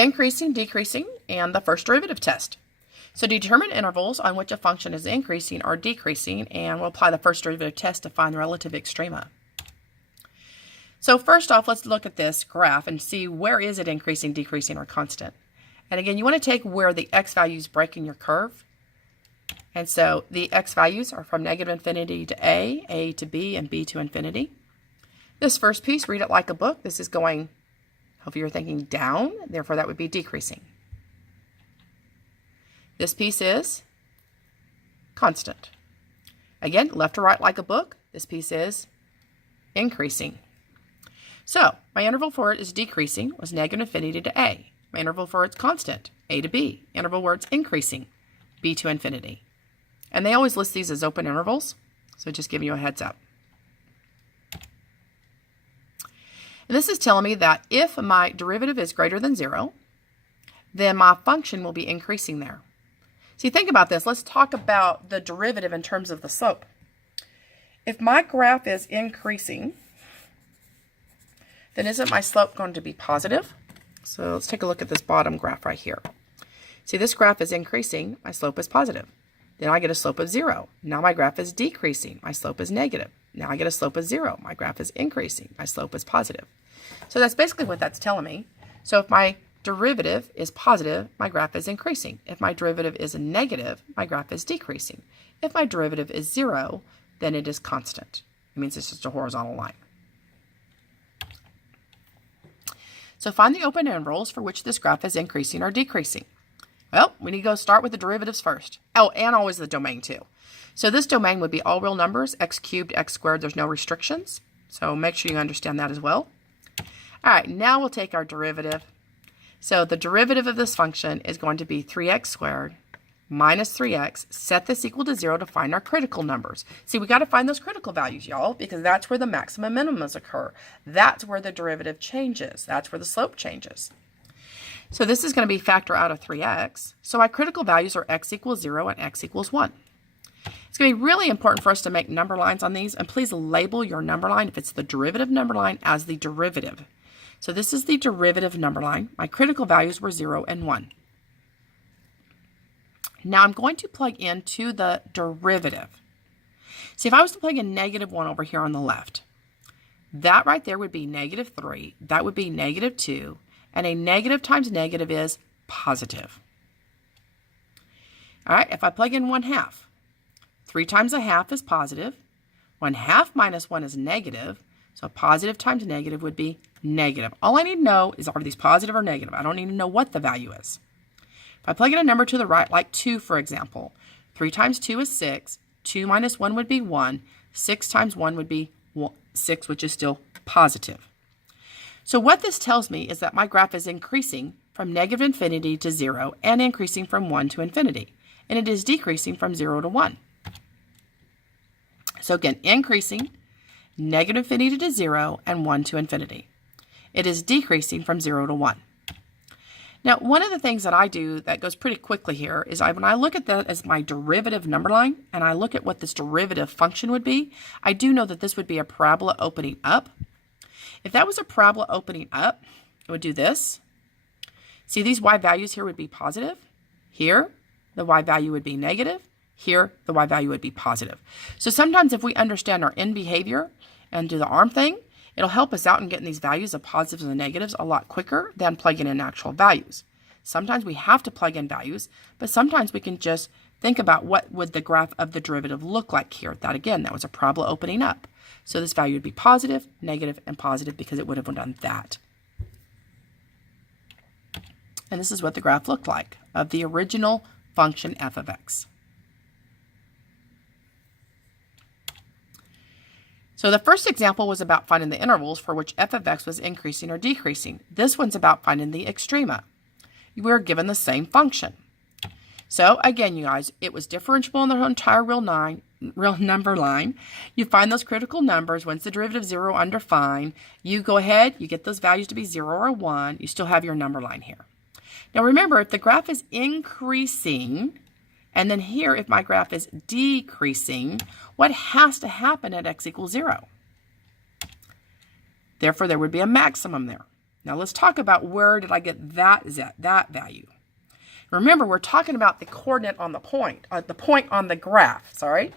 increasing, decreasing, and the first derivative test. So determine intervals on which a function is increasing or decreasing, and we'll apply the first derivative test to find the relative extrema. So first off, let's look at this graph and see where is it increasing, decreasing, or constant. And again, you want to take where the x values break in your curve. And so the x values are from negative infinity to a to b, and b to infinity. This first piece, read it like a book. This is going, hopefully you're thinking down, therefore that would be decreasing. This piece is constant. Again, left to right like a book. This piece is increasing. So my interval for it is decreasing was negative infinity to a. My interval for it's constant, a to b. Interval where it's increasing, b to infinity. And they always list these as open intervals, so just giving you a heads up. And this is telling me that if my derivative is greater than 0, then my function will be increasing there. See, think about this. Let's talk about the derivative in terms of the slope. If my graph is increasing, then isn't my slope going to be positive? So let's take a look at this bottom graph right here. See, this graph is increasing. My slope is positive. Then I get a slope of 0. Now my graph is decreasing. My slope is negative. Now I get a slope of 0. My graph is increasing. My slope is positive. So that's basically what that's telling me. So if my derivative is positive, my graph is increasing. If my derivative is negative, my graph is decreasing. If my derivative is 0, then it is constant. It means it's just a horizontal line. So find the open intervals for which this graph is increasing or decreasing. Well, we need to go start with the derivatives first. Oh, and always the domain too. So this domain would be all real numbers, x cubed, x squared. There's no restrictions. So make sure you understand that as well. All right, now we'll take our derivative. So the derivative of this function is going to be 3x squared minus 3x. Set this equal to 0 to find our critical numbers. See, we got to find those critical values, y'all, because that's where the maximum minimums occur. That's where the derivative changes. That's where the slope changes. So this is going to be factor out of 3x. So my critical values are x equals 0 and x equals 1. It's going to be really important for us to make number lines on these, and please label your number line, if it's the derivative number line, as the derivative. So this is the derivative number line. My critical values were 0 and 1. Now I'm going to plug into the derivative. See, if I was to plug in negative 1 over here on the left, that right there would be negative 3. That would be negative 2. And a negative times negative is positive. All right, if I plug in 1/2, 3 times a half is positive. 1/2 minus 1 is negative. So positive times negative would be negative. All I need to know is, are these positive or negative? I don't need to know what the value is. If I plug in a number to the right, like 2, for example, 3 times 2 is 6. 2 minus 1 would be 1. 6 times 1 would be 6, which is still positive. So what this tells me is that my graph is increasing from negative infinity to 0 and increasing from 1 to infinity. And it is decreasing from 0 to 1. So again, increasing, negative infinity to 0 and 1 to infinity. It is decreasing from 0 to 1. Now, one of the things that I do that goes pretty quickly here is when I look at that as my derivative number line and I look at what this derivative function would be, I do know that this would be a parabola opening up. If that was a parabola opening up, it would do this. See, these y values here would be positive. Here, the y value would be negative. Here, the y value would be positive. So sometimes if we understand our end behavior and do the arm thing, it'll help us out in getting these values of positives and negatives a lot quicker than plugging in actual values. Sometimes we have to plug in values, but sometimes we can just think about what would the graph of the derivative look like here. That was a parabola opening up. So this value would be positive, negative, and positive because it would have done that. And this is what the graph looked like of the original function f of x. So the first example was about finding the intervals for which f of x was increasing or decreasing. This one's about finding the extrema. We were given the same function. So again, you guys, it was differentiable in the entire real number line. You find those critical numbers. Once the derivative 0 undefined, you go ahead, you get those values to be 0 or 1. You still have your number line here. Now remember, if the graph is increasing, and then here, if my graph is decreasing, what has to happen at x equals 0? Therefore, there would be a maximum there. Now let's talk about where did I get that value. Remember, we're talking about the coordinate on the point on the graph, sorry.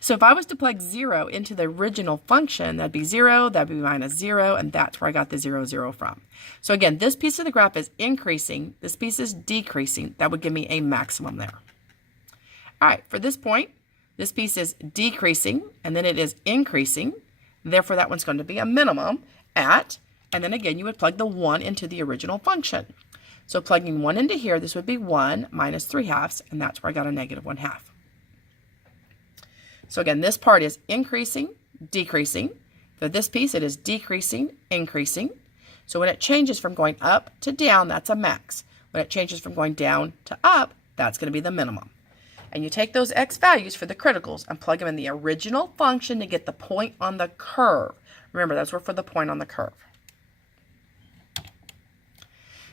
So if I was to plug 0 into the original function, that'd be 0, that'd be minus 0, and that's where I got the 0, 0 from. So again, this piece of the graph is increasing, this piece is decreasing. That would give me a maximum there. All right, for this point, this piece is decreasing, and then it is increasing. Therefore, that one's going to be a minimum at, and then again, you would plug the 1 into the original function. So plugging 1 into here, this would be 1 minus 3/2, and that's where I got a negative 1/2. So again, this part is increasing, decreasing. For this piece, it is decreasing, increasing. So when it changes from going up to down, that's a max. When it changes from going down to up, that's going to be the minimum. And you take those x values for the criticals and plug them in the original function to get the point on the curve. Remember, those were for the point on the curve.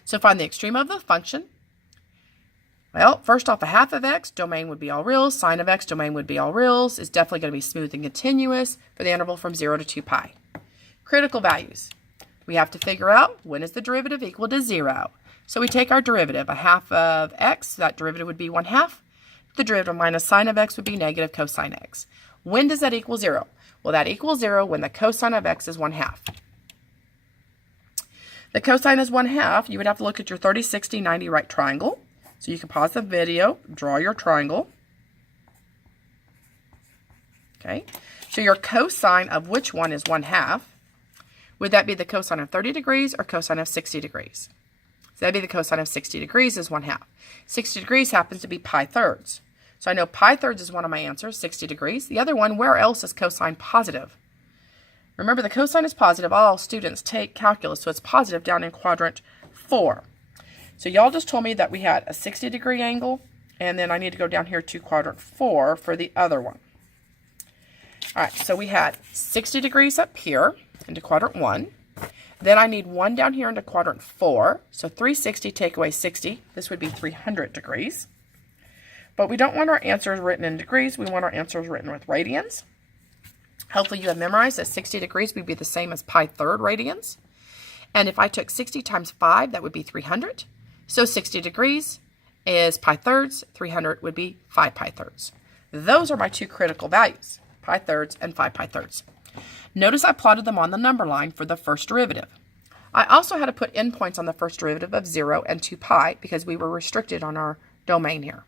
So find the extreme of the function. Well, first off, a half of x, domain would be all reals. Sine of x, domain would be all reals. It's definitely going to be smooth and continuous for the interval from 0 to 2 pi. Critical values. We have to figure out when is the derivative equal to 0. So we take our derivative, a half of x, that derivative would be 1/2. The derivative minus sine of x would be negative cosine x. When does that equal 0? Well, that equals 0 when the cosine of x is 1/2. The cosine is 1/2. You would have to look at your 30, 60, 90 right triangle. So you can pause the video, draw your triangle. Okay. So your cosine of which one is 1/2? Would that be the cosine of 30 degrees or cosine of 60 degrees? So that'd be the cosine of 60 degrees is 1/2. 60 degrees happens to be pi thirds. So I know pi thirds is one of my answers, 60 degrees. The other one, where else is cosine positive? Remember, the cosine is positive. All students take calculus, so it's positive down in quadrant 4. So y'all just told me that we had a 60-degree angle, and then I need to go down here to quadrant 4 for the other one. All right, so we had 60 degrees up here into quadrant 1. Then I need 1 down here into quadrant 4. So 360 take away 60. This would be 300 degrees. But we don't want our answers written in degrees. We want our answers written with radians. Hopefully you have memorized that 60 degrees would be the same as pi third radians. And if I took 60 times 5, that would be 300. So 60 degrees is pi thirds. 300 would be 5 pi thirds. Those are my two critical values, pi thirds and 5 pi thirds. Notice I plotted them on the number line for the first derivative. I also had to put endpoints on the first derivative of 0 and 2 pi because we were restricted on our domain here.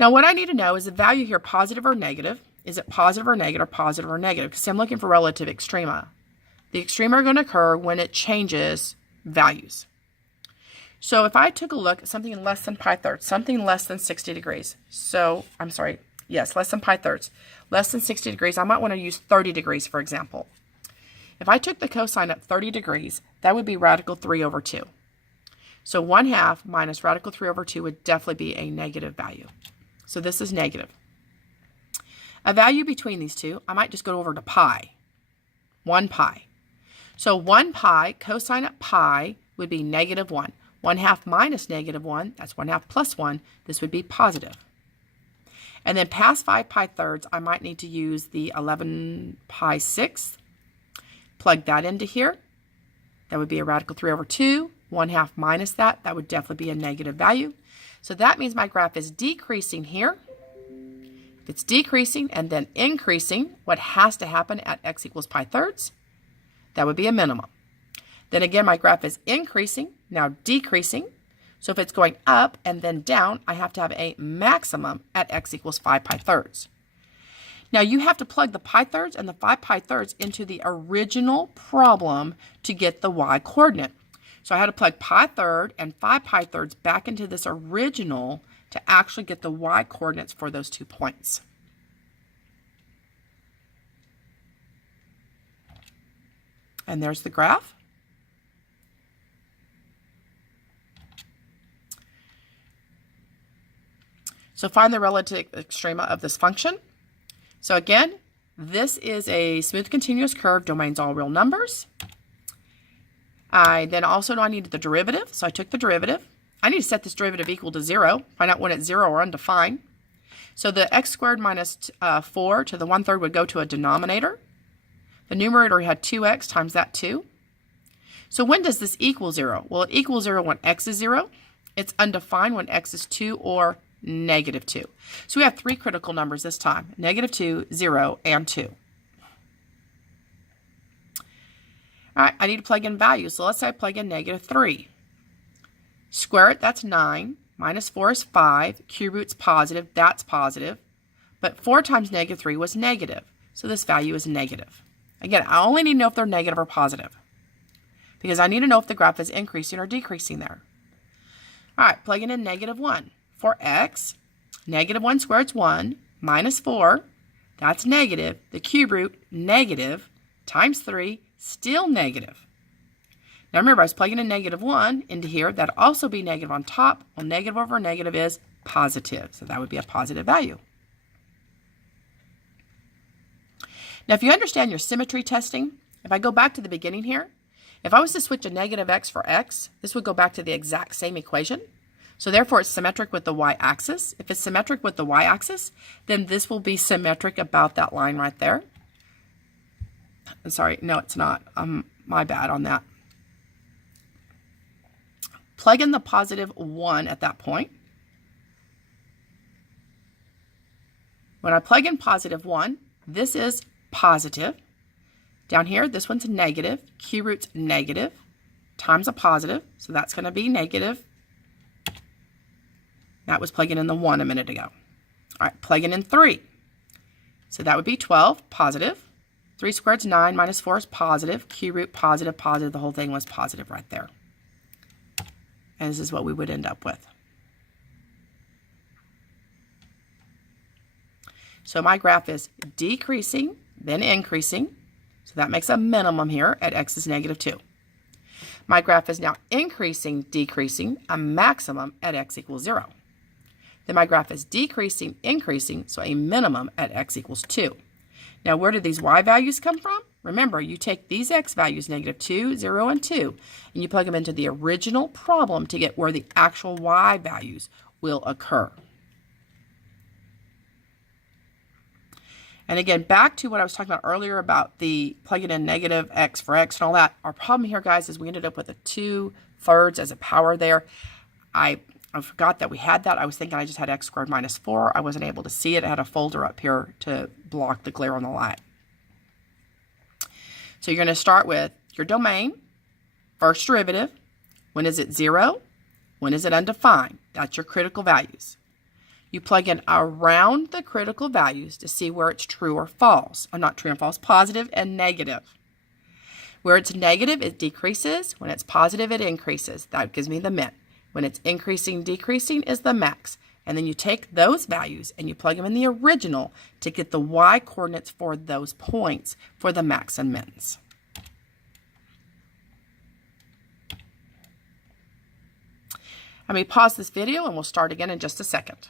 Now what I need to know is the value here positive or negative. Is it positive or negative, positive or negative? Because I'm looking for relative extrema. The extrema are going to occur when it changes values. So if I took a look at something less than pi thirds, something less than 60 degrees. So, I'm sorry, yes, less than pi thirds. Less than 60 degrees, I might want to use 30 degrees, for example. If I took the cosine at 30 degrees, that would be radical 3 over 2. So 1/2 minus radical 3 over 2 would definitely be a negative value. So this is negative. A value between these two, I might just go over to pi. 1 pi. So 1 pi, cosine at pi would be negative 1. 1/2 minus negative 1, that's 1/2 plus 1, this would be positive. And then past 5 pi thirds, I might need to use the 11 pi sixths. Plug that into here. That would be a radical 3 over 2. 1/2 minus that, that would definitely be a negative value. So that means my graph is decreasing here. If it's decreasing and then increasing, what has to happen at x equals pi thirds? That would be a minimum. Then again, my graph is increasing, now decreasing. So if it's going up and then down, I have to have a maximum at x equals 5 pi thirds. Now you have to plug the pi thirds and the 5 pi thirds into the original problem to get the y coordinate. So I had to plug pi third and 5 pi thirds back into this original to actually get the y coordinates for those 2 points. And there's the graph. So find the relative extrema of this function. So again, this is a smooth continuous curve, domains all real numbers. I then also know I needed the derivative, so I took the derivative. I need to set this derivative equal to 0, find out when it's 0 or undefined. So the x squared minus 4 to the 1/3 would go to a denominator. The numerator had 2x times that 2. So when does this equal 0? Well, it equals 0 when x is 0. It's undefined when x is 2 or negative 2. So we have three critical numbers this time, negative 2, 0, and 2. All right, I need to plug in values. So let's say I plug in negative 3. Square it, that's 9. Minus 4 is 5. Cube root's positive, that's positive. But 4 times negative 3 was negative. So this value is negative. Again, I only need to know if they're negative or positive, because I need to know if the graph is increasing or decreasing there. All right, plugging in negative 1. For x, negative 1 squared is 1, minus 4, that's negative. The cube root, negative, times 3, still negative. Now remember, I was plugging in negative 1 into here. That'd also be negative on top. Well, negative over negative is positive, so that would be a positive value. Now, if you understand your symmetry testing, if I go back to the beginning here, if I was to switch a negative x for x, this would go back to the exact same equation. So therefore, it's symmetric with the y-axis. If it's symmetric with the y-axis, then this will be symmetric about that line right there. I'm sorry, no, it's not. My bad on that. Plug in the positive 1 at that point. When I plug in positive 1, this is positive. Down here, this one's negative. Cube root's negative times a positive, so that's going to be negative. That was plugging in the 1 a minute ago. All right, plugging in 3. So that would be 12, positive. 3 squared is 9, minus 4 is positive. Cube root, positive, positive. The whole thing was positive right there. And this is what we would end up with. So my graph is decreasing, then increasing. So that makes a minimum here at x is negative 2. My graph is now increasing, decreasing, a maximum at x equals 0. Then my graph is decreasing, increasing, so a minimum at x equals 2. Now, where do these y values come from? Remember, you take these x values, negative 2, 0, and 2, and you plug them into the original problem to get where the actual y values will occur. And again, back to what I was talking about earlier about the plugging in negative x for x and all that. Our problem here, guys, is we ended up with a 2/3 as a power there. I forgot that we had that. I was thinking I just had x squared minus 4. I wasn't able to see it. I had a folder up here to block the glare on the light. So you're going to start with your domain, first derivative. When is it 0? When is it undefined? That's your critical values. You plug in around the critical values to see where it's true or false. Not true and false, positive and negative. Where it's negative, it decreases. When it's positive, it increases. That gives me the min. When it's increasing, decreasing is the max. And then you take those values and you plug them in the original to get the y coordinates for those points for the max and mins. Let me pause this video and we'll start again in just a second.